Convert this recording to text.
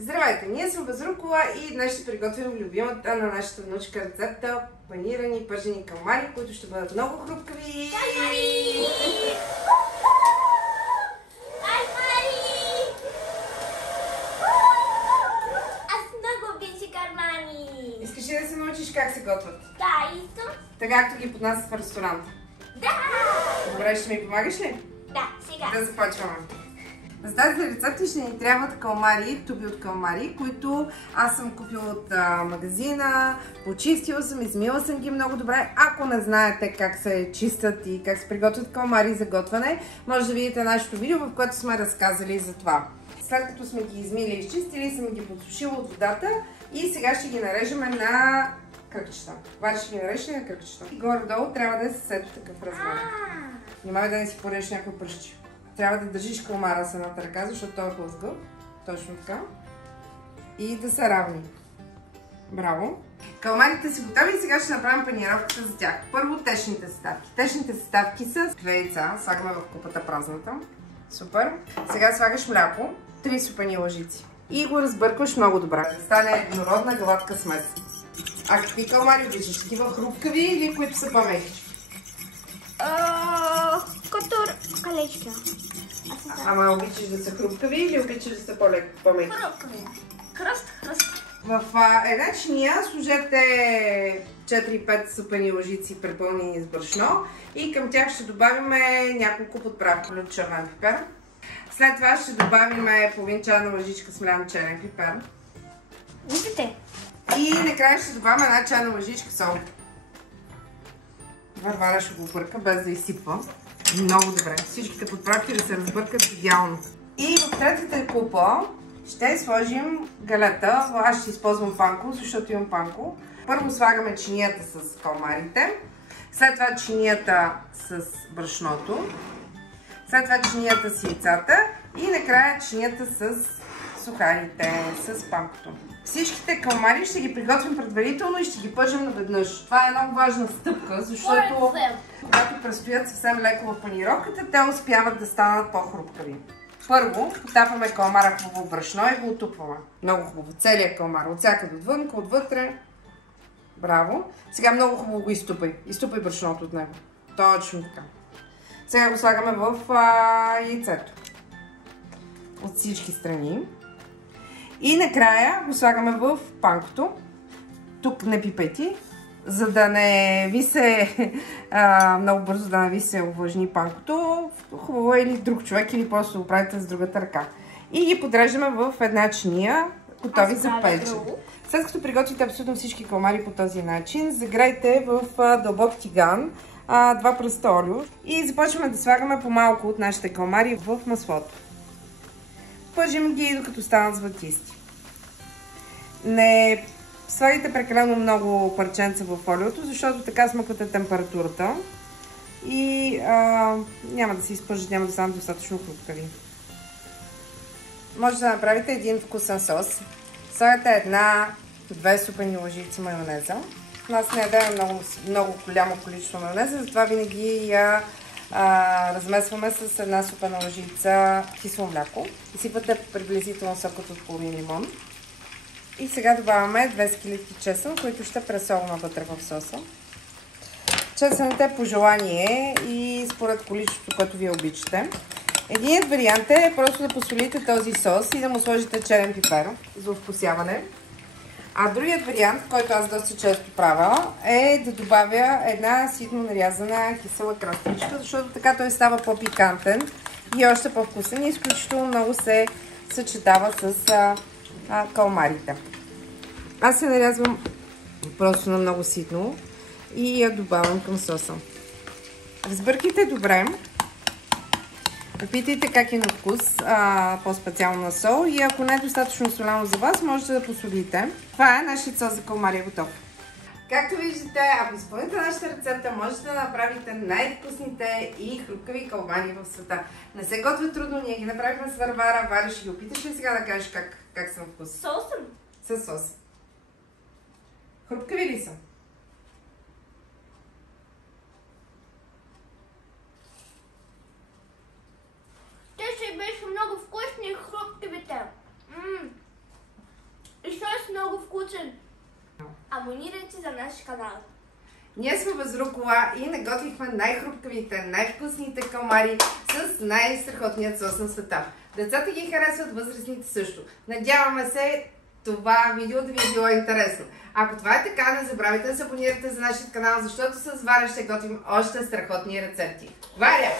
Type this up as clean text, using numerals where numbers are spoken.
Здравейте, ние сме Базрукова и днес ще приготвим любимата на нашата внучка рецепта панирани пържени калмари, които ще бъдат много хрупкави. Калмари! Аз много обичам калмари! Искаш ли да се научиш как се готвят? Да, искам. Така както ги поднасят в ресторанта. Да! Добре, ще ми помагаш ли? Да, сега. Да започваме. За тази рецепта ще ни трябват калмари, туби от калмари, които аз съм купила от магазина, почистила съм, измила съм ги много добре. Ако не знаете как се чистят и как се приготвят калмари за готвяне, може да видите нашето видео, в което сме разказали за това. След като сме ги измили и изчистили, съм ги подсушила от водата и сега ще ги нарежем на кръгчета. Валя ще ги нарежем на кръгчета. И горе-долу трябва да е с ето такъв размер. Внимавай да не си порежеш някой пръщи. Трябва да държиш калмара с едната ръка, защото той е хлъзгав. Точно така. И да са равни. Браво! Калмарите са готови и сега ще направим панировката за тях. Първо течните съставки. Течните съставки са 2 яйца. Слагаме в купата празната. Супер. Сега слагаш мляко. 3 супени лъжици. И го разбъркваш много добре. Да стане еднородна гладка смес. А какви калмари обичаш? Такива хрупкави или които са по-меки? Колечки. Ама обичаш да са хрупкави или обичаш да са по-меки? Хрупкави. Хръст. В една чиния сложете 4-5 супени лъжици препълнени с брашно и към тях ще добавим няколко подправки от червен пипер. След това ще добавим половин чайна лъжичка смлян черен пипер. Виждате? И накрая ще добавим една чайна лъжичка сол. Варвара ще го бърка без да изсипва. Много добре. Всичките подправки да се разбъркат идеално. И в третата купа ще сложим галета. Аз ще използвам панко, защото имам панко. Първо слагаме чинията с калмарите. След това чинията с брашното. След това чинията с яйцата. И накрая чинията с сухарите, с панкото. Всичките калмари ще ги приготвим предварително и ще ги пържим наведнъж. Това е много важна стъпка, защото когато предстоят съвсем леко в панировката, те успяват да станат по-хрупкави. Първо потапаме калмара хубаво в брашно и го отупваме. Много хубаво. Целият калмар. От всякъде отвън, отвътре. Браво. Сега много хубаво го изтупай. Изтупай брашното от него. Точно така. Сега го слагаме в яйцето. От всички страни. И накрая го слагаме в панкото. Тук не пипети, за да не ви се много бързо да не ви се увлажни панкото. Хубаво е или друг човек, или просто го правите с другата ръка. И ги подреждаме в една чиния, готови за печене. След като приготвите абсолютно всички калмари по този начин, загрейте в дълбок тиган 2 пръста олио и започваме да слагаме по-малко от нашите калмари в маслото. Пържим ги докато станат златисти. Не слагайте прекалено много парченца в олиото, защото така смъквате температурата и няма да се изпържат, няма да станат достатъчно хрупкави. Може да направите един вкусен сос. Слагате 1-2 супени лъжици майонеза. Аз не ядем много голямо количество майонеза, затова винаги я размесваме с 1 супена лъжица кисело мляко. Изсипвате приблизително сокът от половин лимон. И сега добавяме 2 скилитки чесън, които ще пресолваме вътре в соса. Чесънът е по желание и според количеството, което вие обичате. Единият вариант е просто да посолите този сос и да му сложите черен пипер за овкусяване. А другият вариант, който аз доста често правя, е да добавя една ситно нарязана кисела краставичка, защото така той става по-пикантен и още по-вкусен и изключително много се съчетава с калмарите. Аз се нарязвам просто на много ситно и я добавям към соса. Разбъркайте добре. Опитайте как е на вкус, по-специално на сол, и ако не е достатъчно соляно за вас, можете да посолите. Това е нашият сос за калмари готов. Както виждате, ако изпълните нашата рецепта, можете да направите най-вкусните и хрупкави калмари в света. Не се готвят трудно, ние ги направихме с Варвара. Варя, ще ги опиташ ли сега да кажеш как са на вкус? Соусъм? Със сос. Хрупкави ли са? Те ще беше много вкусни и хрупкавите. учен. Абонирайте за нашия канал. Ние сме Безрукола и наготвихме най-хрупкавите, най-вкусните калмари с най-страхотният сос на света. Децата ги харесват, възрастните също. Надяваме се това видео да ви е било интересно. Ако това е така, не забравяйте да се абонирате за нашия канал, защото с Варя ще готвим още страхотни рецепти. Варя!